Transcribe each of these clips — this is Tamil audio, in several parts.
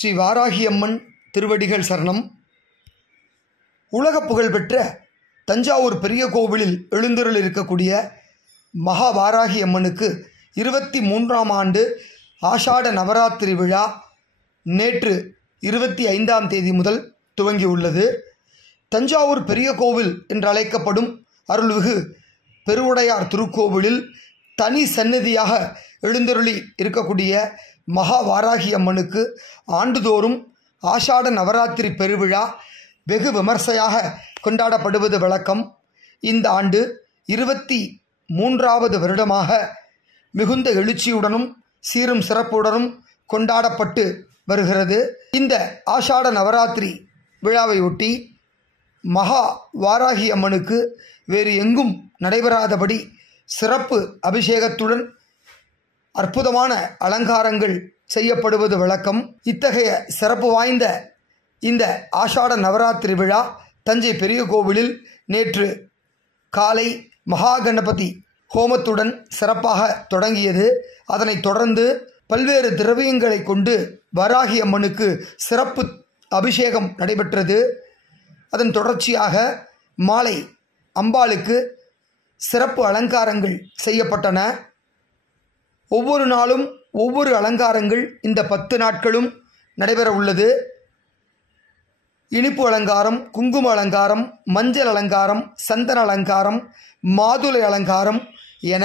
ஸ்ரீ வாராகியம்மன் திருவடிகள் சரணம். உலக புகழ்பெற்ற தஞ்சாவூர் பெரிய கோவிலில் எழுந்தருள் இருக்கக்கூடிய மகா வாராகி அம்மனுக்கு 23ஆம் ஆண்டு ஆஷாட நவராத்திரி விழா நேற்று 25ஆம் தேதி முதல் துவங்கியுள்ளது. தஞ்சாவூர் பெரிய கோவில் என்று அழைக்கப்படும் அருள்மிகு பெருவுடையார் திருக்கோவிலில் தனி சந்நிதியாக எழுந்தருளி இருக்கக்கூடிய மகா வாராகி அம்மனுக்கு ஆண்டுதோறும் ஆஷாட நவராத்திரி பெருவிழா வெகு விமர்சையாக கொண்டாடப்படுவது வழக்கம். இந்த ஆண்டு 23வது வருடமாக மிகுந்த எழுச்சியுடனும் சீரும் சிறப்புடனும் கொண்டாடப்பட்டு வருகிறது. இந்த ஆஷாட நவராத்திரி விழாவையொட்டி மகா வாராகி அம்மனுக்கு வேறு எங்கும் நடைபெறாதபடி சிறப்பு அபிஷேகத்துடன் அற்புதமான அலங்காரங்கள் செய்யப்படுவது வழக்கம். இத்தகைய சிறப்பு வாய்ந்த இந்த ஆஷாட நவராத்திரி விழா தஞ்சை பெரிய கோவிலில் நேற்று காலை மகா கணபதி ஹோமத்துடன் சிறப்பாக தொடங்கியது. அதனைத் தொடர்ந்து பல்வேறு திரவியங்களை கொண்டு வாராகி அம்மனுக்கு சிறப்பு அபிஷேகம் நடைபெற்றது. அதன் தொடர்ச்சியாக மாலை அம்பாளுக்கு சிறப்பு அலங்காரங்கள் செய்யப்பட்டன. ஒவ்வொரு நாளும் ஒவ்வொரு அலங்காரங்கள் இந்த 10 நாட்களும் நடைபெற உள்ளது. இனிப்பு அலங்காரம், குங்கும அலங்காரம், மஞ்சள் அலங்காரம், சந்தன அலங்காரம், மாதுளை அலங்காரம் என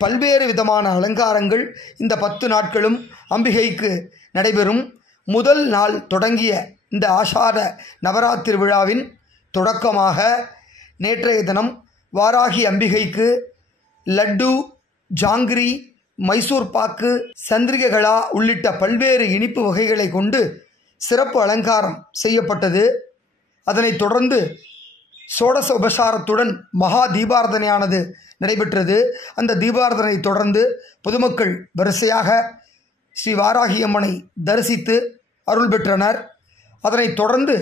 பல்வேறு விதமான அலங்காரங்கள் இந்த 10 நாட்களும் அம்பிகைக்கு நடைபெறும். முதல் நாள் தொடங்கிய இந்த ஆஷாட நவராத்திரி விழாவின் தொடக்கமாக நேற்றைய தினம் வாராகி அம்பிகைக்கு லட்டு, ஜாங்கிரி, மைசூர் பாக்கு, சந்திரிகைகளா உள்ளிட்ட பல்வேறு இனிப்பு வகைகளை கொண்டு சிறப்பு அலங்காரம் செய்யப்பட்டது. அதனைத் தொடர்ந்து சோடச உபசாரத்துடன் மகா தீபாரதனையானது நடைபெற்றது. அந்த தீபாரதனை தொடர்ந்து பொதுமக்கள் வரிசையாக ஸ்ரீ வாராகி அம்மனை தரிசித்து அருள் பெற்றனர். அதனைத் தொடர்ந்து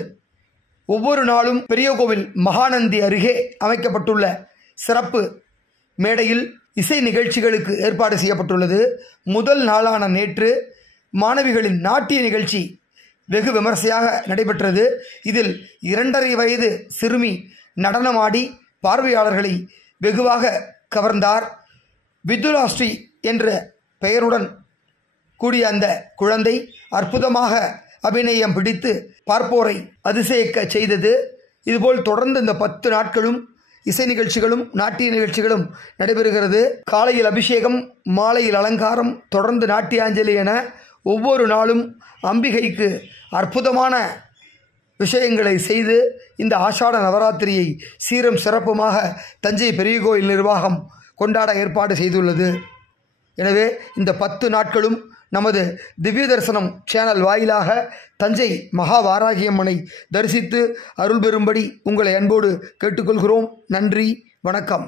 ஒவ்வொரு நாளும் பெரிய கோவில் மகாநந்தி அருகே அமைக்கப்பட்டுள்ள சிறப்பு மேடையில் இசை நிகழ்ச்சிகளுக்கு ஏற்பாடு செய்யப்பட்டுள்ளது. முதல் நாளான நேற்று மாணவிகளின் நாட்டிய நிகழ்ச்சி வெகு விமர்சையாக நடைபெற்றது. இதில் 2.5 வயது சிறுமி நடனமாடி பார்வையாளர்களை வெகுவாக கவர்ந்தார். விதுலாஸ்ரீ என்ற பெயருடன் கூடிய அந்த குழந்தை அற்புதமாக அபிநயம் பிடித்து பார்ப்போரை அதிசயிக்க செய்தது. இதுபோல் தொடர்ந்து இந்த 10 நாட்களும் இசை நிகழ்ச்சிகளும் நாட்டிய நிகழ்ச்சிகளும் நடைபெறுகிறது. காலையில் அபிஷேகம், மாலையில் அலங்காரம், தொடர்ந்து நாட்டியாஞ்சலி என ஒவ்வொரு நாளும் அம்பிகைக்கு அற்புதமான விஷயங்களை செய்து இந்த ஆஷாட நவராத்திரியை சீரும் சிறப்புமாக தஞ்சை பெரிய கோயில் நிர்வாகம் கொண்டாட ஏற்பாடு செய்துள்ளது. எனவே இந்த 10 நாட்களும் நமது திவ்ய தரிசனம் சேனல் வாயிலாக தஞ்சை மகா வாராகி அம்மனை தரிசித்து அருள் பெறும்படி உங்களை அன்போடு கேட்டுக்கொள்கிறோம். நன்றி, வணக்கம்.